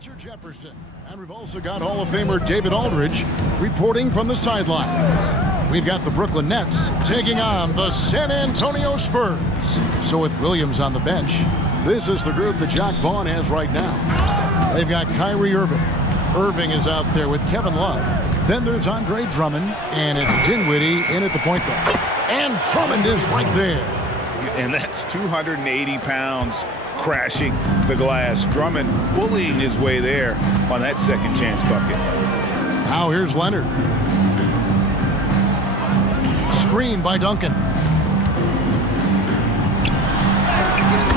Fletcher Jefferson. And we've also got Hall of Famer David Aldridge reporting from the sidelines. We've got the Brooklyn Nets taking on the San Antonio Spurs. So with Williams on the bench, this is the group that Jacque Vaughn has right now. They've got Kyrie Irving. Irving is out there with Kevin Love. Then there's Andre Drummond, and it's Dinwiddie in at the point guard. And Drummond is right there. And that's 280 pounds crashing the glass. Drummond bullying his way there on that second chance bucket. Now here's Leonard. Screen by Duncan.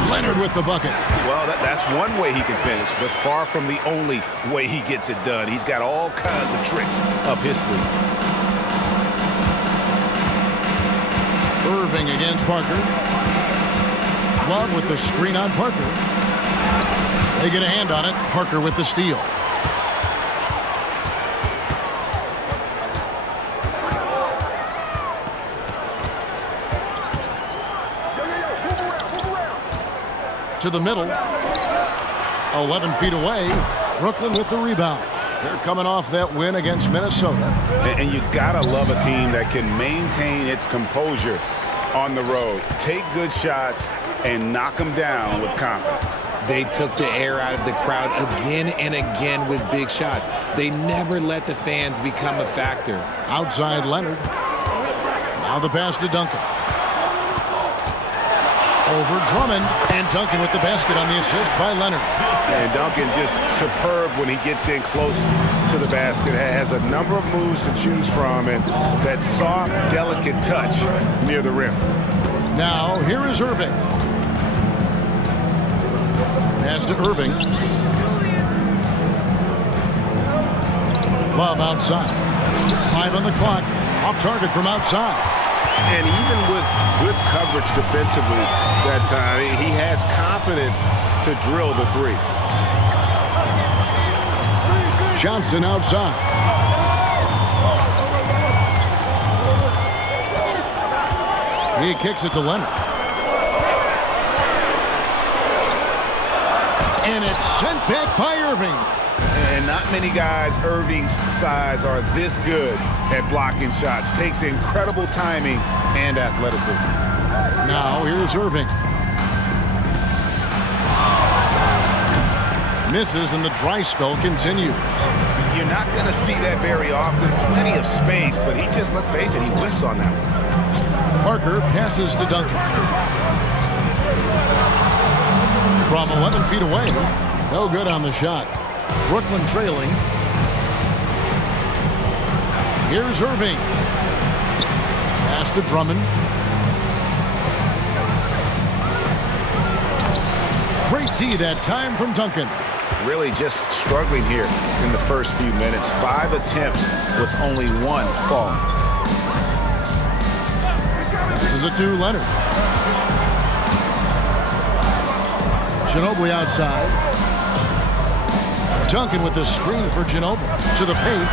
Leonard with the bucket. Well, that's one way he can finish, but far from the only way he gets it done. He's got all kinds of tricks up his sleeve. Irving against Parker. Love with the screen on Parker. They get a hand on it. Parker with the steal. To the middle. 11 feet away. Brooklyn with the rebound. They're coming off that win against Minnesota. And you gotta love a team that can maintain its composure on the road. Take good shots and knock them down with confidence. They took the air out of the crowd again and again with big shots. They never let the fans become a factor. Outside Leonard. Now the pass to Duncan. Over Drummond, and Duncan with the basket on the assist by Leonard. And Duncan just superb when he gets in close to the basket. Has a number of moves to choose from, and that soft, delicate touch near the rim. Now, here is Irving. Pass to Irving. Love outside. 5 on the clock. Off target from outside. And even with good coverage defensively that time, he has confidence to drill the three. Johnson outside. He kicks it to Leonard. And it's sent back by Irving. And not many guys Irving's size are this good at blocking shots. Takes incredible timing and athleticism. Now here's Irving. Misses and the dry spell continues. You're not going to see that very often. Plenty of space, but he just, let's face it, he whiffs on that one. Parker passes to Duncan. From 11 feet away, no good on the shot. Brooklyn trailing. Here's Irving. Pass to Drummond. Great D that time from Duncan. Really just struggling here in the first few minutes. 5 attempts with only 1 fall. This is it to Leonard. Ginobili outside. Duncan with the screen for Ginobili to the paint.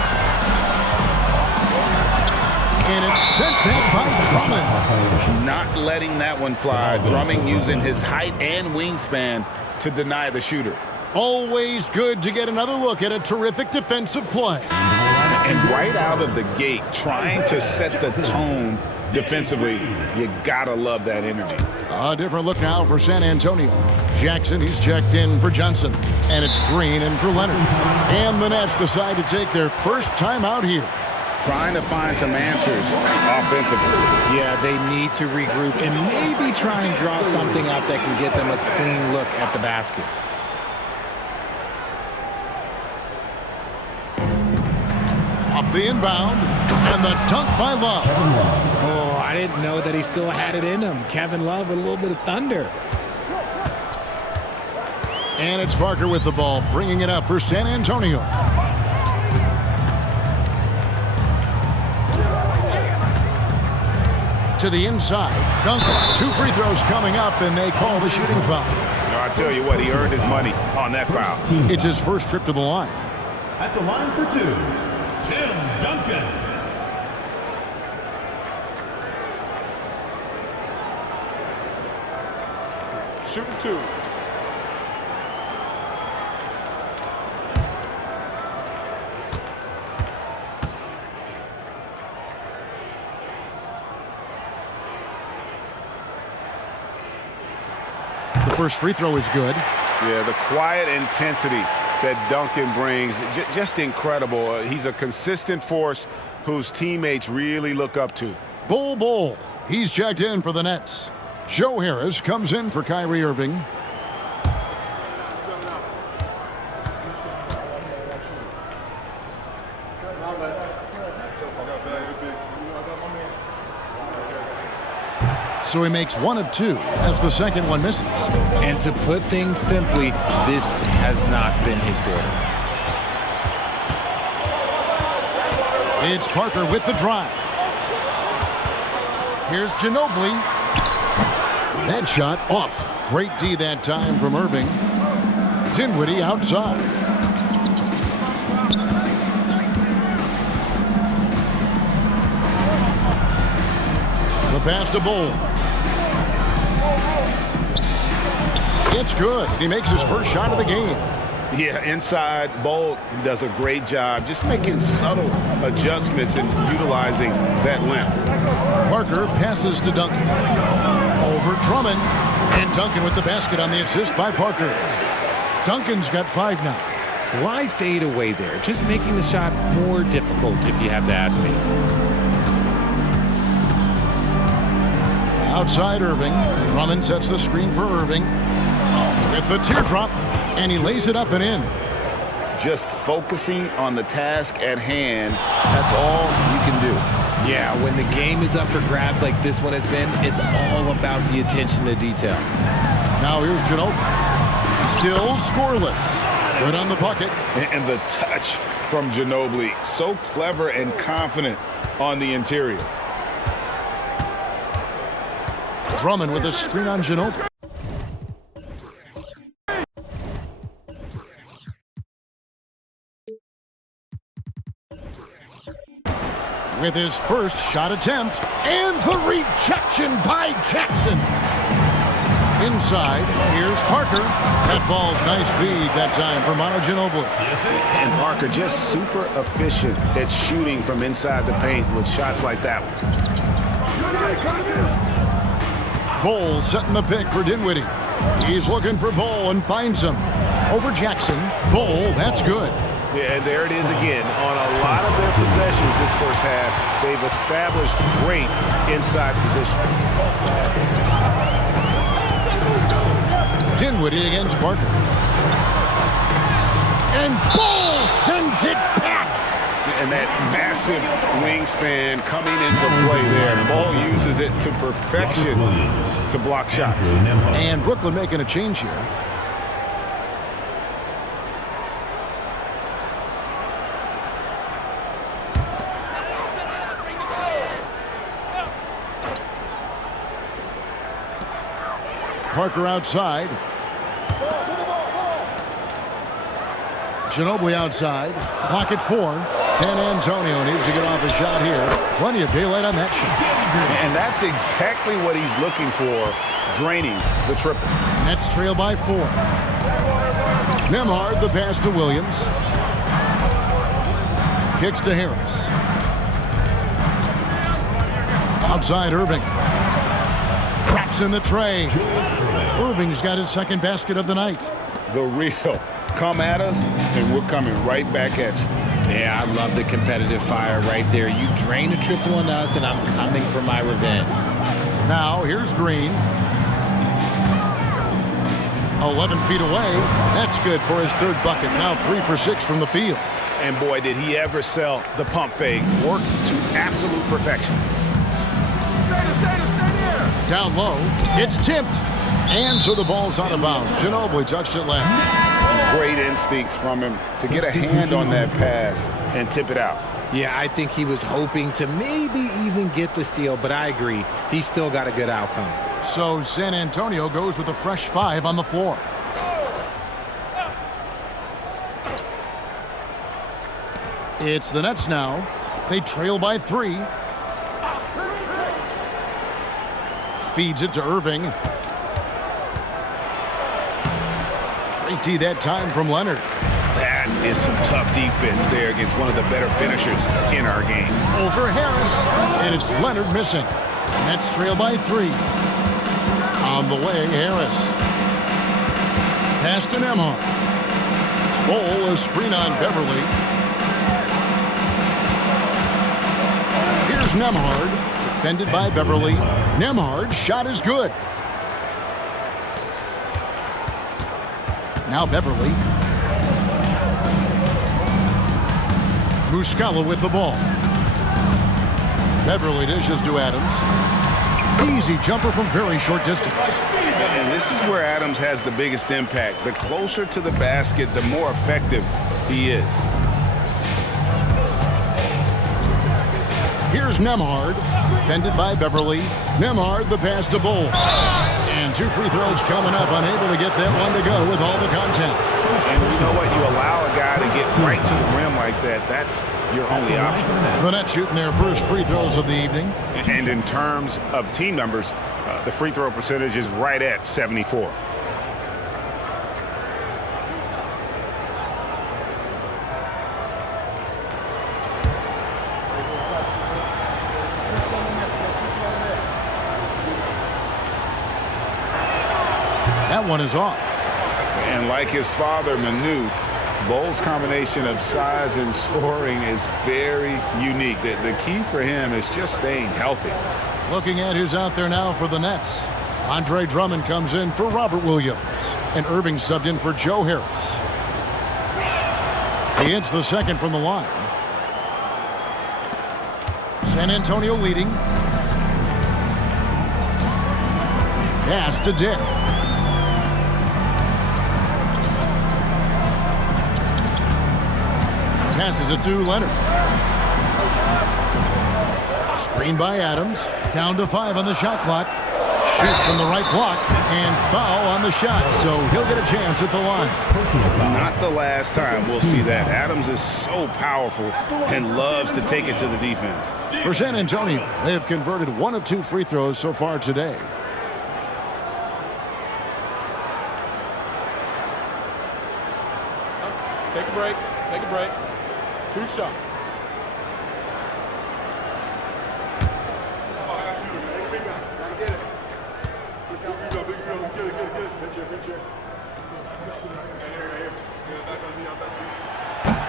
And it's sent back by Drummond. Not letting that one fly. Drummond using his height and wingspan to deny the shooter. Always good to get another look at a terrific defensive play. And right out of the gate, trying to set the tone defensively, you gotta love that energy. A different look now for San Antonio. Jackson, he's checked in for Johnson. And it's Green in for Leonard. And the Nets decide to take their first time out here. Trying to find some answers offensively. Yeah, they need to regroup and maybe try and draw something up that can get them a clean look at the basket. Off the inbound, and the dunk by Love. Oh, I didn't know that he still had it in him. Kevin Love with a little bit of thunder. And it's Parker with the ball, bringing it up for San Antonio. To the inside, Duncan. 2 free throws coming up, and they call the shooting foul. I tell you what, he earned his money on that foul. It's his first trip to the line. At the line for 2, Tim Duncan. Shooting 2. first free throw is good. Yeah, the quiet intensity that Duncan brings, just incredible. He's a consistent force whose teammates really look up to. Bull. He's checked in for the Nets. Joe Harris comes in for Kyrie Irving. So he makes 1 of 2 as the second one misses. And to put things simply, this has not been his quarter. It's Parker with the drive. Here's Ginobili. That shot off. Great D that time from Irving. Dinwiddie outside. The pass to Bull. It's good. He makes his first shot of the game. Yeah, inside, Bolt does a great job just making subtle adjustments and utilizing that length. Parker passes to Duncan. Over Drummond. And Duncan with the basket on the assist by Parker. Duncan's got 5 now. Why fade away there? Just making the shot more difficult, if you have to ask me. Outside Irving. Drummond sets the screen for Irving. With the teardrop. And he lays it up and in. Just focusing on the task at hand, that's all you can do. Yeah, when the game is up for grabs like this one has been, it's all about the attention to detail. Now here's Ginobili. Still scoreless. Good on the bucket. And the touch from Ginobili, so clever and confident on the interior. Drummond with a screen on Ginobili. With his first shot attempt, and the rejection by Jackson. Inside, here's Parker. That falls. Nice feed that time for Manu Ginobili. And Parker just super efficient at shooting from inside the paint with shots like that one. Bull setting the pick for Dinwiddie. He's looking for Bull and finds him. Over Jackson. Bull, that's good. Yeah, and there it is again. On a lot of their possessions this first half, they've established great inside position. Dinwiddie against Parker. And Bull sends it back. And that massive wingspan coming into play there. Bull uses it to perfection to block shots. And Brooklyn making a change here. Parker outside. Ginobili outside. Clock at 4. San Antonio needs to get off a shot here. Plenty of daylight on that shot. And that's exactly what he's looking for, draining the triple. Nets trail by 4. Nembhard, the pass to Williams. Kicks to Harris. Outside Irving. Traps in the tray. Irving's got his second basket of the night. The real. Come at us, and we're coming right back at you. Yeah, I love the competitive fire right there. You drain a triple on us, and I'm coming for my revenge. Now, here's Green. 11 feet away. That's good for his third bucket. Now 3 for 6 from the field. And boy, did he ever sell the pump fake. Worked to absolute perfection. Down low. It's tipped. And so the ball's out of bounds. Ginobili touched it last. Great instincts from him to get a hand on that pass and tip it out. Yeah, I think he was hoping to maybe even get the steal, but I agree. He still got a good outcome. So San Antonio goes with a fresh 5 on the floor. It's the Nets now. They trail by 3. Feeds it to Irving. Great D that time from Leonard. That is some tough defense there against one of the better finishers in our game. Over Harris. And it's Leonard missing. Nets trail by 3. On the way, Harris. Pass to Nembhard. Bol, a screen on Beverly. Here's Nembhard, defended by Beverly. Nembhard's shot is good. Now Beverly. Muscala with the ball. Beverly dishes to Adams. Easy jumper from very short distance. And this is where Adams has the biggest impact. The closer to the basket, the more effective he is. Here's Nembhard, defended by Beverly. Nembhard, the pass to Bol. And 2 free throws coming up, unable to get that one to go with all the contact. And you know what? You allow a guy to get right to the rim like that, that's your only option. The Nets shooting their first free throws of the evening. And in terms of team numbers, the free throw percentage is right at 74. That one is off. And like his father, Manu, Bol's combination of size and scoring is very unique. The key for him is just staying healthy. Looking at who's out there now for the Nets. Andre Drummond comes in for Robert Williams. And Irving subbed in for Joe Harris. He hits the second from the line. San Antonio leading. Pass to Dick. Passes it to Leonard. Screen by Adams. Down to 5 on the shot clock. Shoots from the right block. And foul on the shot. So he'll get a chance at the line. Not the last time we'll see that. Adams is so powerful and loves to take it to the defense. For San Antonio, they have converted 1 of 2 free throws so far today. Take a break. Take a break. 2 shots.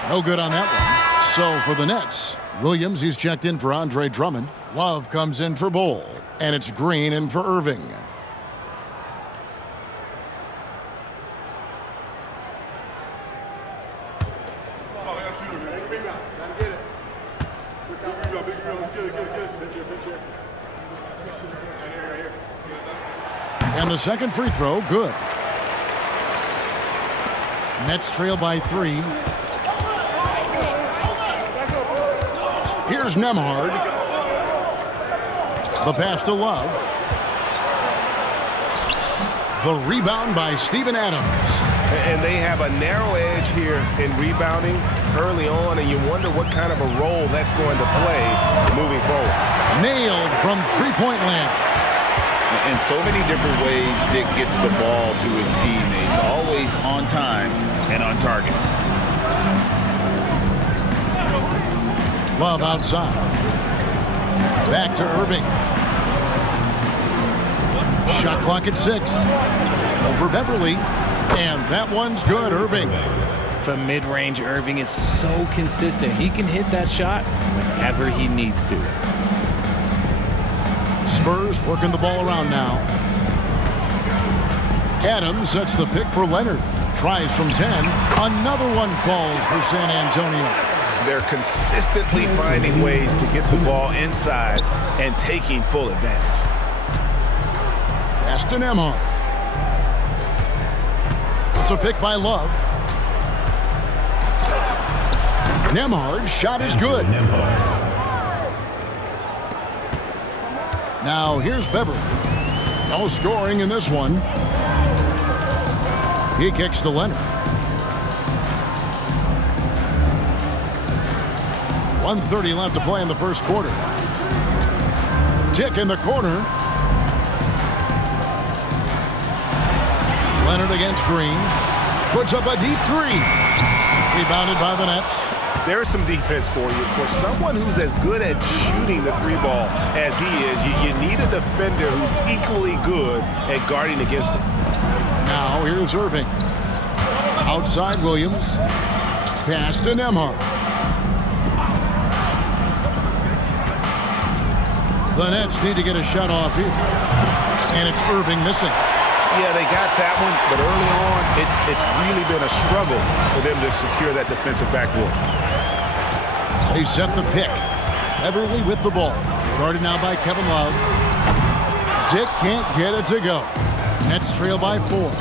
No good on that one. So for the Nets, Williams, he's checked in for Andre Drummond. Love comes in for Bol. And it's Green in for Irving. And the second free throw, good. Nets trail by 3. Here's Nembhard. The pass to Love. The rebound by Steven Adams. And they have a narrow edge here in rebounding early on, and you wonder what kind of a role that's going to play moving forward. Nailed from three-point land. In so many different ways, Dick gets the ball to his teammates, always on time and on target. Love outside. Back to Irving. Shot clock at 6. Over Beverly. And that one's good, Irving. From mid-range, Irving is so consistent. He can hit that shot whenever he needs to. Spurs working the ball around now. Adams sets the pick for Leonard. Tries from 10. Another one falls for San Antonio. They're consistently finding ways to get the ball inside and taking full advantage. Pass to Nembhard. It's a pick by Love. Nembhard's shot is good. Now here's Beverly. No scoring in this one. He kicks to Leonard. 1:30 left to play in the first quarter. Tick in the corner. Leonard against Green. Puts up a deep 3. Rebounded by the Nets. There's some defense for you. For someone who's as good at shooting the 3 ball as he is, you need a defender who's equally good at guarding against him. Now here's Irving. Outside Williams. Pass to Nembhard. The Nets need to get a shot off here. And it's Irving missing. Yeah, they got that one, but early on, it's really been a struggle for them to secure that defensive backboard. They set the pick. Everly with the ball. Guarded now by Kevin Love. Dick can't get it to go. Nets trail by 4.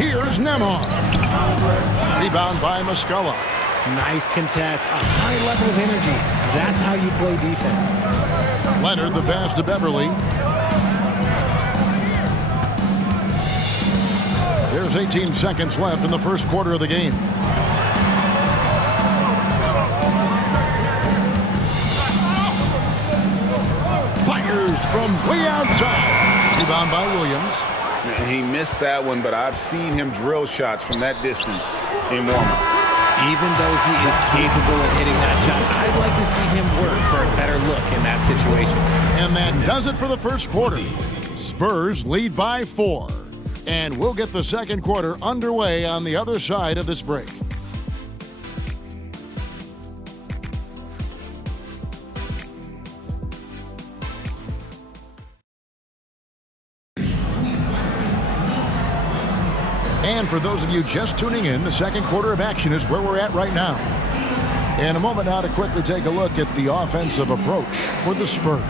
Here's Nembhard. Rebound by Muscala. Nice contest, a high level of energy. That's how you play defense. Leonard, the pass to Beverly. There's 18 seconds left in the first quarter of the game. Fires from way outside. Rebound by Williams. He missed that one, but I've seen him drill shots from that distance in warm-up. Even though he is capable of hitting that shot, I'd like to see him work for a better look in that situation. And that does it for the first quarter. Spurs lead by 4. And we'll get the second quarter underway on the other side of this break. And for those of you just tuning in, the second quarter of action is where we're at right now. In a moment now to quickly take a look at the offensive approach for the Spurs.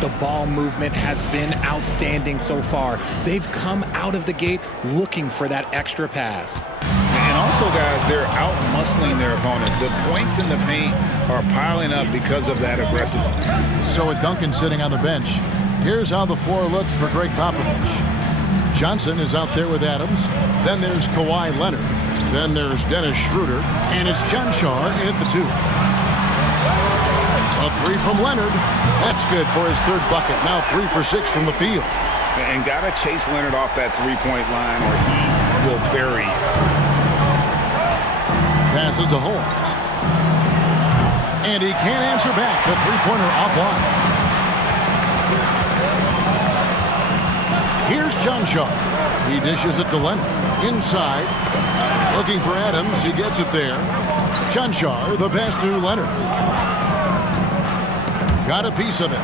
The ball movement has been outstanding so far. They've come out of the gate looking for that extra pass. And also, guys, they're out-muscling their opponent. The points in the paint are piling up because of that aggressiveness. So with Duncan sitting on the bench, here's how the floor looks for Greg Popovich. Johnson is out there with Adams. Then there's Kawhi Leonard. Then there's Dennis Schroeder. And it's John Shaw in at the 2. A 3 from Leonard. That's good for his third bucket. Now 3 for 6 from the field. And got to chase Leonard off that three-point line or he will bury. Passes to Holmes. And he can't answer back. The three-pointer offline. Here's John Shaw. He dishes it to Leonard. Inside. Looking for Adams. He gets it there. John Shaw, the pass to Leonard. Got a piece of it.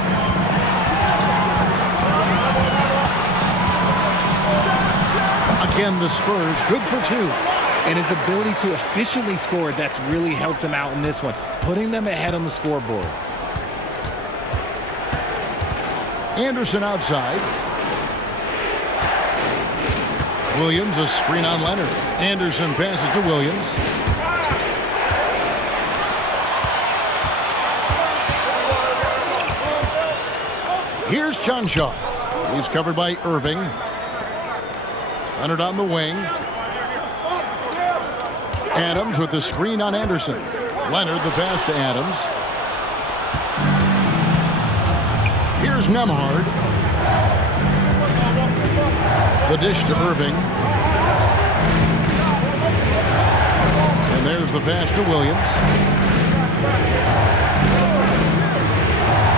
Again, the Spurs good for 2. And his ability to efficiently score, that's really helped him out in this one, putting them ahead on the scoreboard. Anderson outside. Williams, a screen on Leonard. Anderson passes to Williams. Here's John Shaw. He's covered by Irving. Leonard on the wing. Adams with the screen on Anderson. Leonard the pass to Adams. Here's Nembhard. The dish to Irving. And there's the pass to Williams.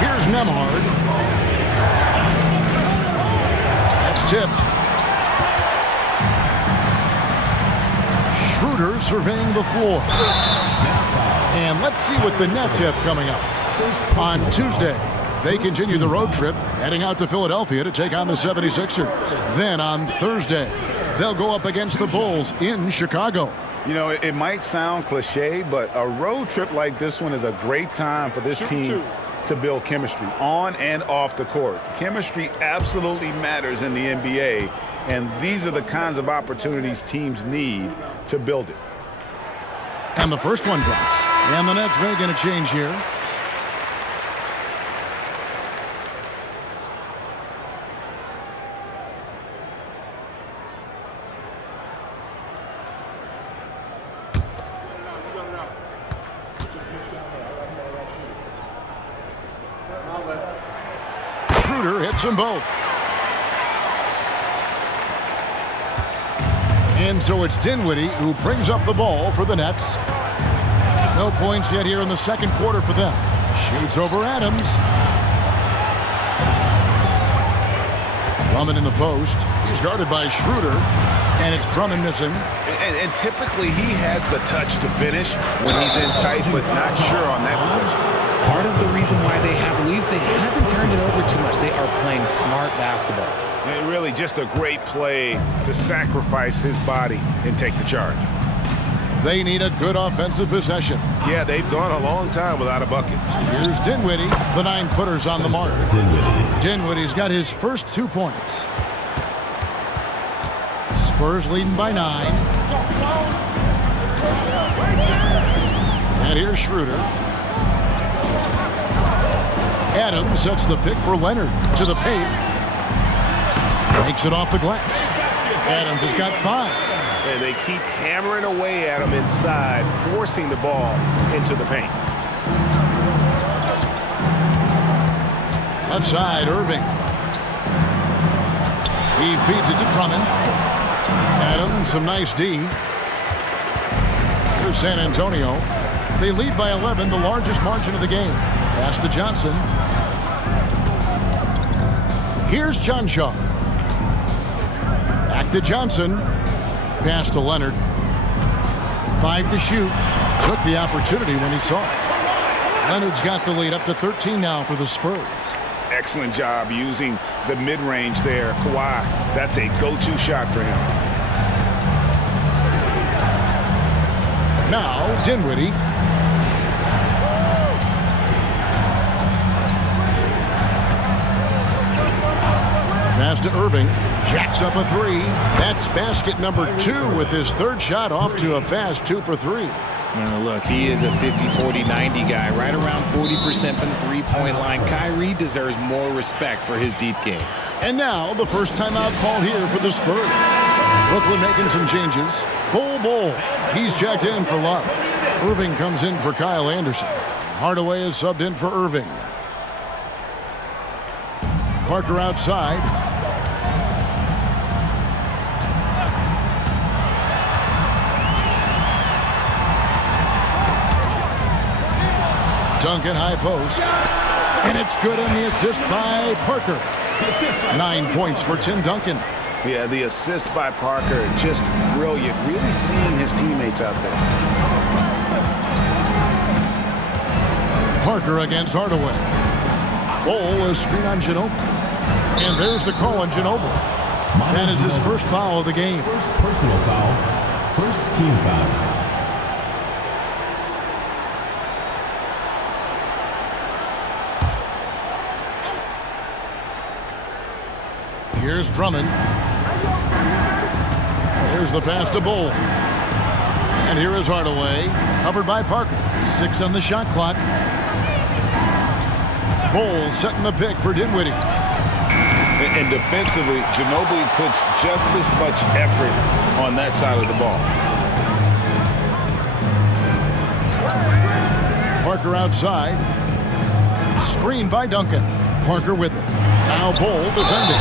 Here's Nembhard. That's tipped. Schroeder surveying the floor. And let's see what the Nets have coming up. On Tuesday, they continue the road trip, heading out to Philadelphia to take on the 76ers. Then on Thursday, they'll go up against the Bulls in Chicago. You know, it might sound cliche, but a road trip like this one is a great time for this team to build chemistry on and off the court. Chemistry absolutely matters in the NBA, and these are the kinds of opportunities teams need to build it. And the first one drops. And the Nets making a change here. Schroeder hits them both. And so it's Dinwiddie who brings up the ball for the Nets. No points yet here in the second quarter for them. Shoots over Adams. Drummond in the post. He's guarded by Schroeder. And it's Drummond missing. And typically he has the touch to finish when he's in tight, but not sure on that possession. Part of the reason why they have leads, they haven't turned it over too much. They are playing smart basketball. And really just a great play to sacrifice his body and take the charge. They need a good offensive possession. Yeah, they've gone a long time without a bucket. Here's Dinwiddie. The 9-footer's on the mark. Dinwiddie's got his first 2 points. Spurs leading by 9. And here's Schroeder. Adams sets the pick for Leonard to the paint. Makes it off the glass. Adams has got 5. And they keep hammering away at him inside, forcing the ball into the paint. Left side, Irving. He feeds it to Drummond. Adams, some nice D. Here's San Antonio. They lead by 11, the largest margin of the game. Pass to Johnson. Here's Johnshaw. Back to Johnson. Pass to Leonard. 5 to shoot. Took the opportunity when he saw it. Leonard's got the lead up to 13 now for the Spurs. Excellent job using the mid-range there. Kawhi, that's a go-to shot for him. Now, Dinwiddie. Pass to Irving. Jacks up a 3. That's basket number 2 with his third shot off to a fast 2 for 3. Look, he is a 50, 40, 90 guy, right around 40% from the three-point line. Kyrie deserves more respect for his deep game. And now, the first timeout call here for the Spurs. Brooklyn making some changes. Bull. He's checked in for Love. Irving comes in for Kyle Anderson. Hardaway is subbed in for Irving. Parker outside. Duncan high post. And it's good on the assist by Parker. 9 points for Tim Duncan. Yeah, the assist by Parker, just brilliant. Really seeing his teammates out there. Parker against Hardaway. Bol, a screen on Ginobili. And there's the call on Ginobili. That is his first foul of the game. First personal foul. First team foul. Here's Drummond. Here's the pass to Bol. And here is Hardaway, covered by Parker. 6 on the shot clock. Bol setting the pick for Dinwiddie. And defensively, Ginobili puts just as much effort on that side of the ball. Parker outside. Screen by Duncan. Parker with it. Now Bol defending.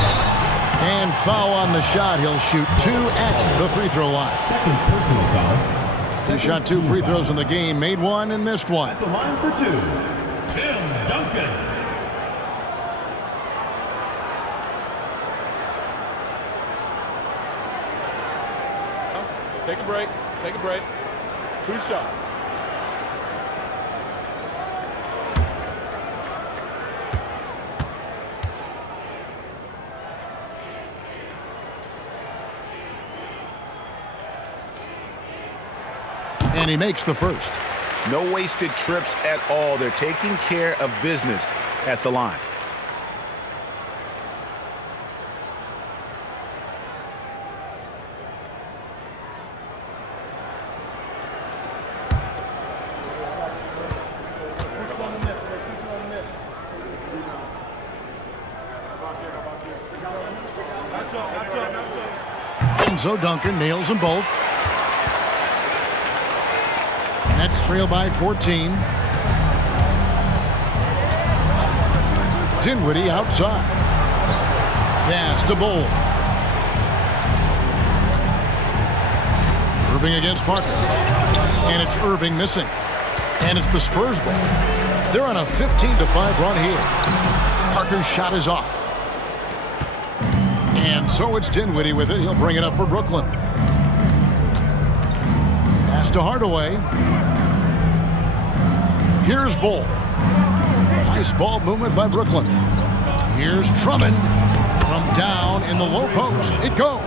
And foul on the shot. He'll shoot 2 at the free throw line. Second personal foul. He shot 2 free throws in the game, made 1 and missed 1. At the line for 2, Tim Duncan. Take a break. Take a break. 2 shots. And he makes the first. No wasted trips at all. They're taking care of business at the line. So Duncan nails them both. Nets trail by 14. Dinwiddie outside. Pass to Bol. Irving against Parker. And it's Irving missing. And it's the Spurs ball. They're on a 15-5 run here. Parker's shot is off. And so it's Dinwiddie with it. He'll bring it up for Brooklyn. Pass to Hardaway. Here's Bull. Nice ball movement by Brooklyn. Here's Drummond from down in the low post. It goes.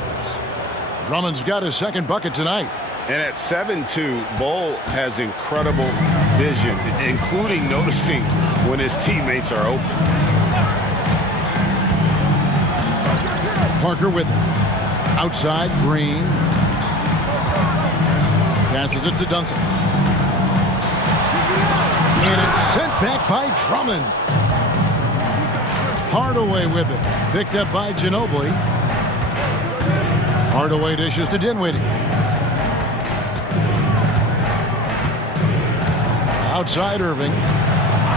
Drummond's got his second bucket tonight. And at 7'2", Bull has incredible vision, including noticing when his teammates are open. Parker with it. Outside, Green. Passes it to Duncan. And it's sent back by Drummond. Hardaway with it. Picked up by Ginobili. Hardaway dishes to Dinwiddie. Outside Irving.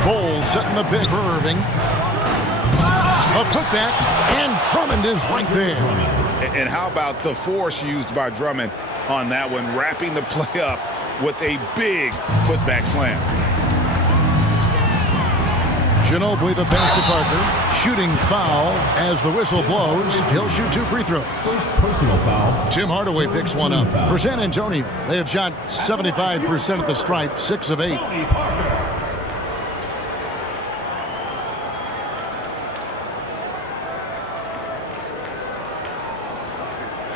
Bull setting the pick for Irving. A putback, and Drummond is right there. And how about the force used by Drummond on that one, wrapping the play up with a big putback slam. Ginobili the pass to Parker. Shooting foul as the whistle blows. He'll shoot 2 free throws. First personal foul. Tim Hardaway picks one up. For San Antonio, they have shot 75% at the stripe, 6 of 8.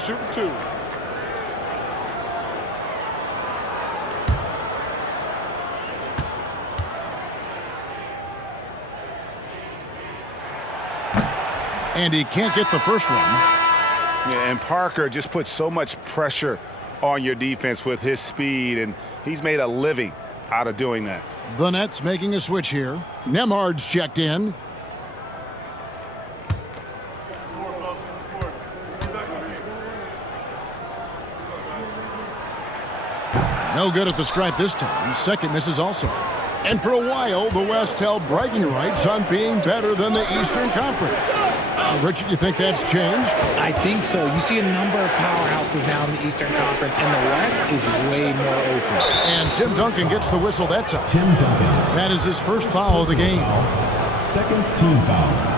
Shooting 2. And he can't get the first one. Yeah, and Parker just puts so much pressure on your defense with his speed, and he's made a living out of doing that. The Nets making a switch here. Nemhard's checked in. No good at the stripe this time. Second misses also. And for a while, the West held bragging rights on being better than the Eastern Conference. Richard, you think that's changed? I think so. You see a number of powerhouses now in the Eastern Conference, and the West is way more open. And Tim Duncan gets the whistle that time. Tim Duncan. That is his first foul of the game. Second team foul.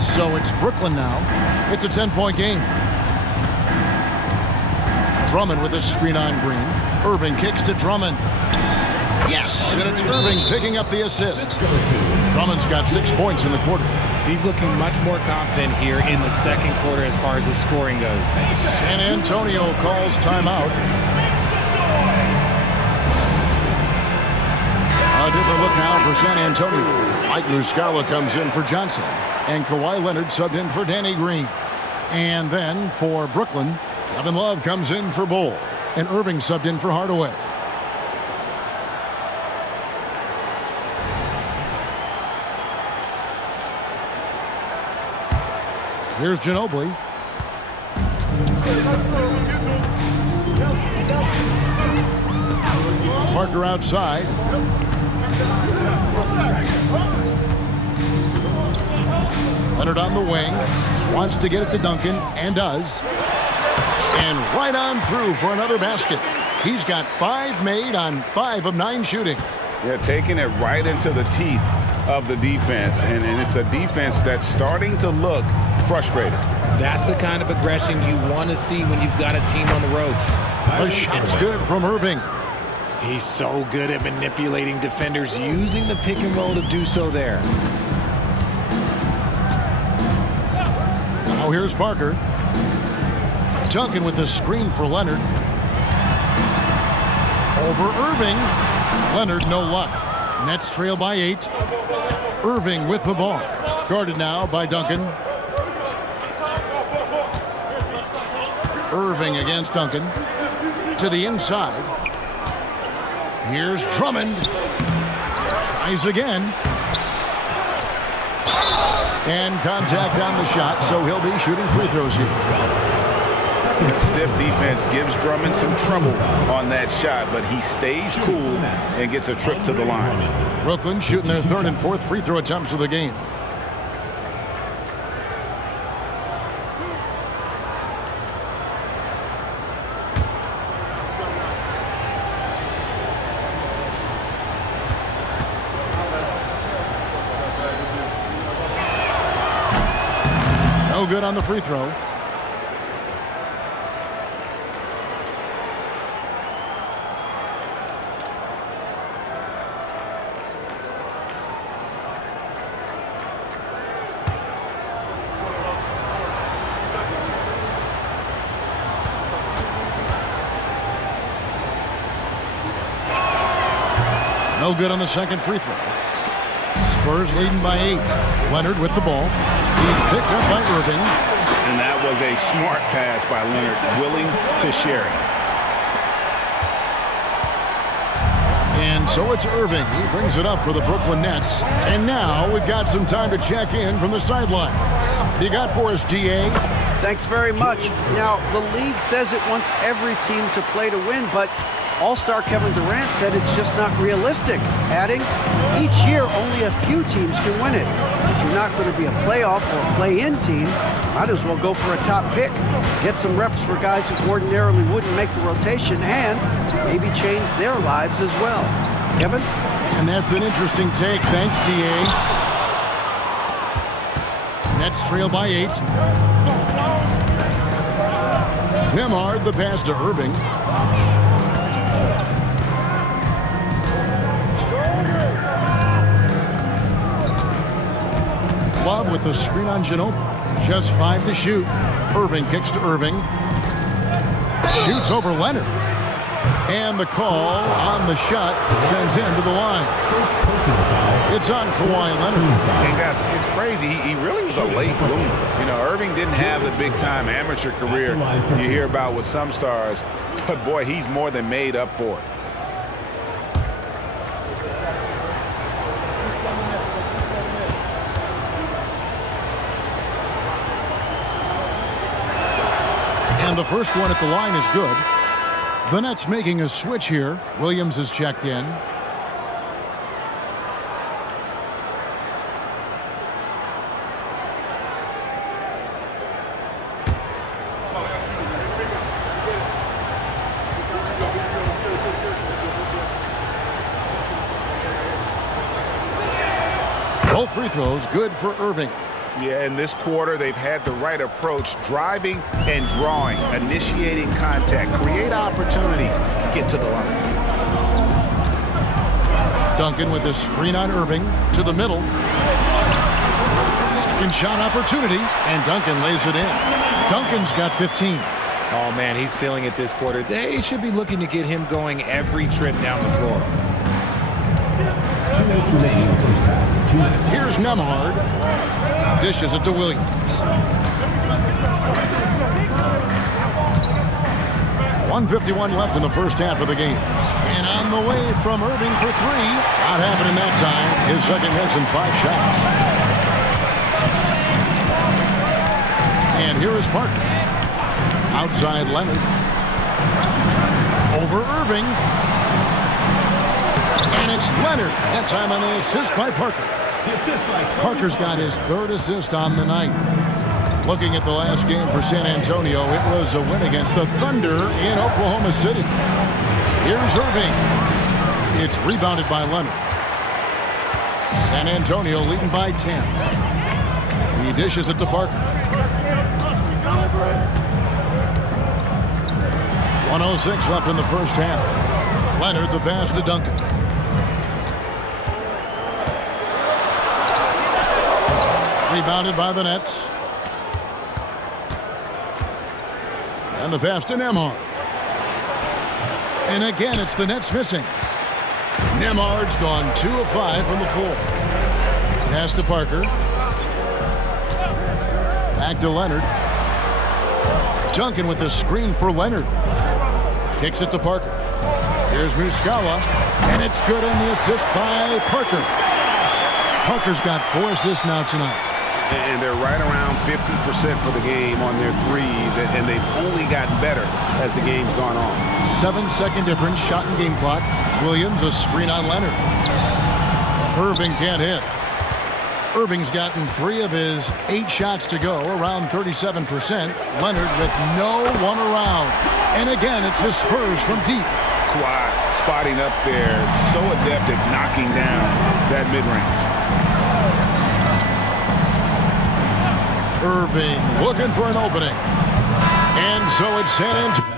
So it's Brooklyn now. It's a 10-point game. Drummond with a screen on Green. Irving kicks to Drummond. Yes, and it's Irving picking up the assist. Drummond's got 6 points in the quarter. He's looking much more confident here in the second quarter as far as his scoring goes. San Antonio calls timeout. A different look now for San Antonio. Mike Muscala comes in for Johnson. And Kawhi Leonard subbed in for Danny Green. And then for Brooklyn, Kevin Love comes in for Bull. And Irving subbed in for Hardaway. Here's Ginobili. Parker outside. Leonard on the wing. Wants to get it to Duncan, and does. And right on through for another basket. He's got 5 made on 5 of 9 shooting. Yeah, taking it right into the teeth of the defense. And it's a defense that's starting to look frustrated. That's the kind of aggression you want to see when you've got a team on the ropes. The shot's good from Irving. He's so good at manipulating defenders, using the pick and roll to do so there. Now here's Parker. Duncan with the screen for Leonard. Over Irving. Leonard, no luck. Nets trail by 8. Irving with the ball. Guarded now by Duncan. Irving against Duncan. To the inside. Here's Drummond. Tries again. And contact on the shot, so he'll be shooting free throws here. Stiff defense gives Drummond some trouble on that shot, but he stays cool and gets a trip to the line. Brooklyn shooting their 3rd and 4th free throw attempts of the game. No good on the free throw. No good on the second free throw. Spurs leading by 8. Leonard with the ball. He's picked up by Irving. And that was a smart pass by Leonard, willing to share it. And so it's Irving. He brings it up for the Brooklyn Nets. And now we've got some time to check in from the sidelines. You got for us, D.A.? Thanks very much. Now, the league says it wants every team to play to win, but All-Star Kevin Durant said it's just not realistic, adding, each year only a few teams can win it. If you're not going to be a playoff or play-in team, might as well go for a top pick. Get some reps for guys who ordinarily wouldn't make the rotation and maybe change their lives as well. Kevin? And that's an interesting take. Thanks, D.A. Nets trail by 8. Nembhard, the pass to Irving. Love with the screen on Ginobili. Just 5 to shoot. Irving kicks to Irving. Shoots over Leonard. And the call on the shot sends him to the line. It's on Kawhi Leonard. And guys, it's crazy. He really was a late bloomer. You know, Irving didn't have the big-time amateur career you hear about with some stars. But, boy, he's more than made up for it. And the first one at the line is good. The Nets making a switch here. Williams is checked in. Both free throws good for Irving. Yeah, in this quarter, they've had the right approach, driving and drawing, initiating contact, create opportunities, get to the line. Duncan with a screen on Irving to the middle. Second shot opportunity, and Duncan lays it in. Duncan's got 15. Oh, man, he's feeling it this quarter. They should be looking to get him going every trip down the floor. 2 minutes remaining in the first half. 2 minutes. Here's Nembhard. Dishes it to Williams. 1:51 left in the first half of the game. And on the way from Irving for 3. Not happening that time. His second miss in 5 shots. And here is Parker. Outside Leonard. Over Irving. And it's Leonard. That time on the assist by Parker. Parker's got his 3rd assist on the night. Looking at the last game for San Antonio, it was a win against the Thunder in Oklahoma City. Here's Irving. It's rebounded by Leonard. San Antonio leading by 10. He dishes it to Parker. 1:06 left in the first half. Leonard the pass to Duncan. Rebounded by the Nets. And the pass to Nembhard. And again, it's the Nets missing. Nembhard's gone 2 of 5 from the floor. Pass to Parker. Back to Leonard. Duncan with the screen for Leonard. Kicks it to Parker. Here's Muscala. And it's good on the assist by Parker. Parker's got 4 assists now tonight. And they're right around 50% for the game on their threes, and they've only gotten better as the game's gone on. 7-second difference, shot and game clock. Williams, a screen on Leonard. Irving can't hit. Irving's gotten 3 of his 8 shots to go, around 37%. Leonard with no one around. And again, it's the Spurs from deep. Kawhi spotting up there, so adept at knocking down that mid-range. Irving looking for an opening. And so it's San Antonio.